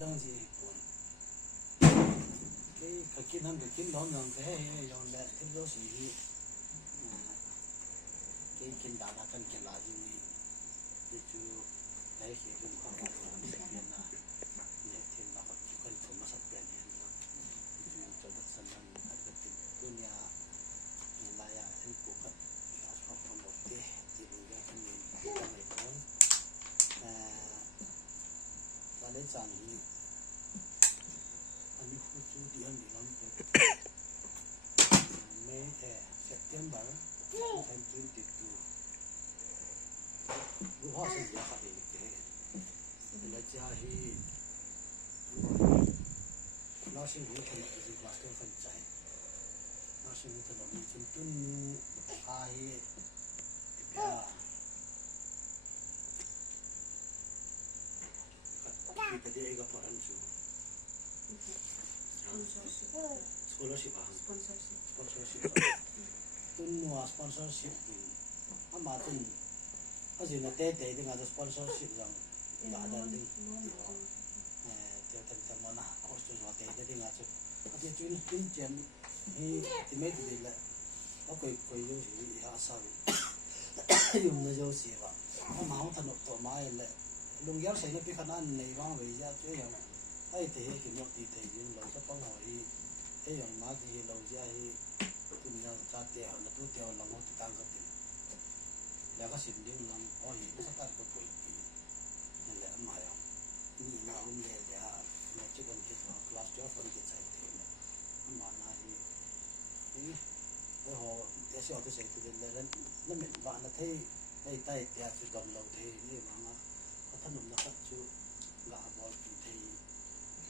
đang gì buồn cái kiến hắn cái kiến đó nhường cái nhường để cái đó gì cái kiến đá là cần kiến lá gì cái chú đấy khi đừng có vào làm sự kiện là nhẹ thêm là vật chỉ cần thủng nó sắp bền này là chú cho đất sân lên cái tiền tôi nhà là em cũng có học trong một tí thì bây giờ cái mình cái này thôi và lấy sản thì anh phụ chú đi ăn đi lắm May September 2022 bu hoa sen ya khade ke la chahi la sing hu thon ji master fan chai la sing hu thon mi chin tun a hi ya cái đấy cái phần ăn chú scholarship sponsorship tun mua sponsorship thì ama tun asin na te te ding ada sponsorship yang ga ada ding te te mana cost so te te ding asu ati tun chen hi ti me ti la koi yo si ya sa yum na yo si ba ma ho than to mai le lung yar sai na pi khanan nei wang wei ya che yang ai te he ki no ti te yin lo sa pang hoi e yang ma ki lo ja hi tun ya cha te ha na tu te la mo ti tang ka ti là cáiสิ่งที่เราพอเห็นสักการก็ป่วยปีนั่นแหละมาอย่างนี่น่าอุ่นเลยแต่เราจะกันคิดว่าคลาสเจ้าคนคิดใส่เต็มเลยมาหน้าที่นี่ไอ้หัวเดี๋ยวเช้าจะใส่ตัวเดียวแล้วนั่นเป็นบ้านนะที่ไอ้ใต้เตียงจะกำลังที่นี่มาเขาถนนนะครับจู่ลาบอลปีที่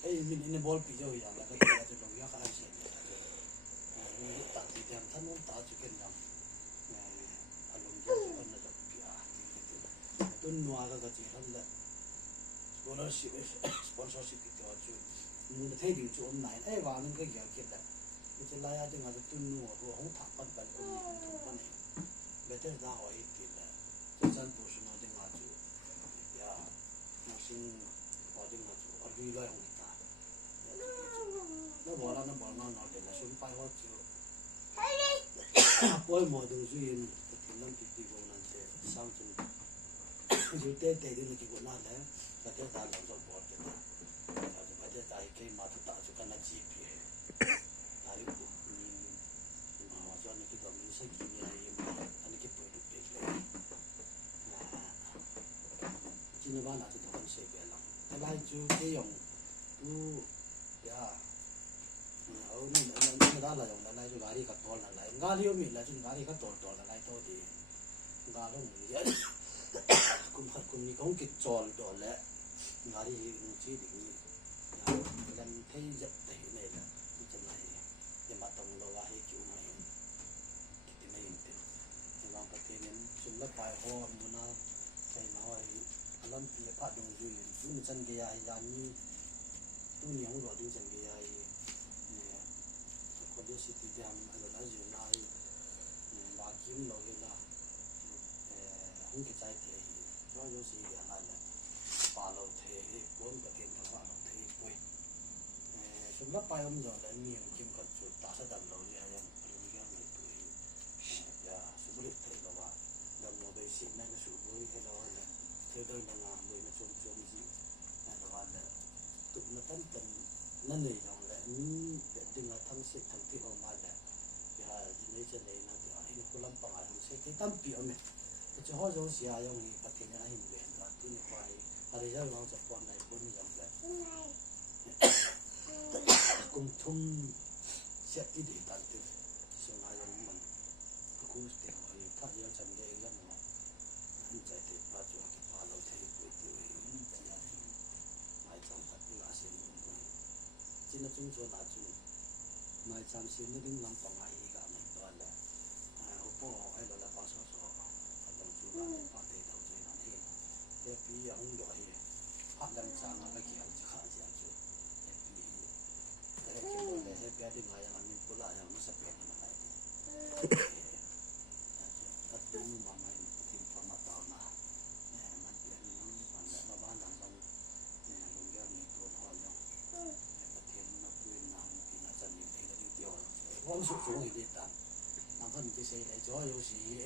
ไอ้มินในบอลปีเจ้าอย่างแล้วก็จะลงยาขายเสร็จนี่ตัดที่เตียงถนนตัดจุดกันยังตุนนัวก็จะทำได้ scholarship sponsorship ตัวจูมันจะเที่ยวจูนไหนไอ้วานั่นก็เกี่ยวกับได้จะไล่อาจจะงานจะตุนนัวหัวของถักปั้นเป็นคนถูกปั้นเองเบเตอร์น่าหอยกินเลยจะจันปูชนาจะงานจูยาน่าสิ่งพอจะงานจูอันนี้เลยของตาแล้วบอกแล้วนั่นบอกนั่นนอนเดี๋ยวนะชุนไปว่าจูป่วยหมดดูจูนถึงนั่นติดตีโกนั่นเสียสาวจูอยู่เต้เต้ที่นี่กี่คนนั่นแหละประเทศไทยเราจะบอกกันนะประเทศไทยแค่มาทุกตาสุกันนะจีพีไทยกูมาว่าจะนี่กี่ตัวมีสักกี่เนี่ยอันนี้กี่ปุ่ยดูเป็นเลยจีนบ้านอาจจะต้องเสียไปแล้วแต่ไล่จูที่ยงกูยาเอานี่ไม่ได้ละยงไล่จูการีกับตัวนั่นไล่การีก็มีไล่จูการีกับตัวนั่นไล่ตัวดีการีมีเยอะคุณขัดคุณมีของกิจจรตัวและงานที่มุจีดียันที่จับเตะเนี่ยนะที่จะไหนยังมาตรงเราว่าให้คิวมาเองที่ไม่เห็นเต็มในบางประเทศนั้นสุนัขไปหอมดูนะใส่หน่อยอันนั้นเปียพัดดงจุยจุนจันเกียร์ยันนี่ตู้เหนียวหลอดจันเกียร์เนี่ยคนเดียวสิที่ทำอะไรนะอยู่ในบาคิมเราเห็นละหุ้นกิจใจเทก็有時人係八路梯，本個電台八路梯背，什麼拜咁就嚟面見佢做打實得路嘅人，路嘅嚟背，呀，什麼嚟睇到話，又冇俾錢咧，個數背喺度咧，睇到人啊，每個種種子，喺度話咧，讀乜等等，นั่นเลยอย่าง咧，ดึงทั้งเสร็จทั้งที่ออกมา咧，呀，你จะ嚟นะเดี๋ยวให้คนลำปางทั้งเสร็จที่ตั้มเปี่ยมเนี่ยจะห่อโจเสียอย่างนี้ประเทศนี้เหมือนกันที่นี่ไปอะไรจะเราจะปนในคนอย่างแบบกุมทุ่มเสียที่ดีตันติส่วนอะไรมันกูสเตียวไอ้ถ้าเราจำได้กันเนาะใจเด็ดปัจจุบันที่พาเราเที่ยวไปเที่ยวจะยังไม่จำกัดเวลาเสียงจีนจุ่มโซดาจุ่มไม่จำเสียงนึกลำปางไอ้กันในตัวแหละเขาพ่อให้เราละภาษาเราปฏิเท่าใจนั่นเองแต่ปีอย่างนี้ด้วยพักดังจางอะไรเกี่ยวจะขาดจากจุดแต่ปีแต่เกี่ยวกับเรื่องอะไรอย่างนี้ปุระอย่างนั้นสักอย่างอะไรตัดดูมาไม่ถึงพอมาต่อมามันเปลี่ยนมันมาบ้านหลังเราลงแก้วในตัวพอแ往所中嘅啲但，嗱分啲四嚟咗有時。